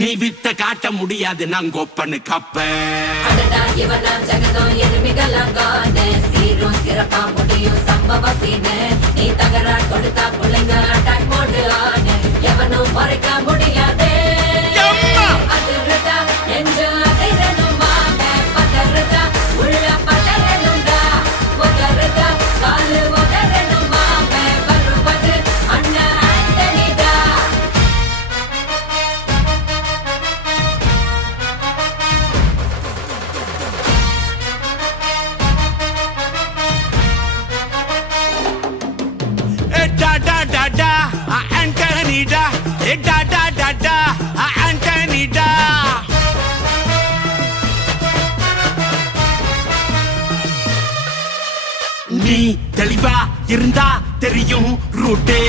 நீ வித்த காட்ட முடியாது நான் கொப்பனு கப்பேன். நீ தகரா கொடுத்தா பிள்ளைங்க அட்டாக் போட்டு ஆனு எவனும் மறைக்க முடியாதே. அதிர்றதா நெஞ்சு அதிரணும் மாம பதறதா உள்ள பதறணும்டா உதறதா காலு உதறணும் மாம வருவது அண்ணன் ஆண்டனிடா. Da da da da, Antonida. Da da da da, Antonida. நீ தெளிவா இருந்தா தெரியும் ரூட்டே.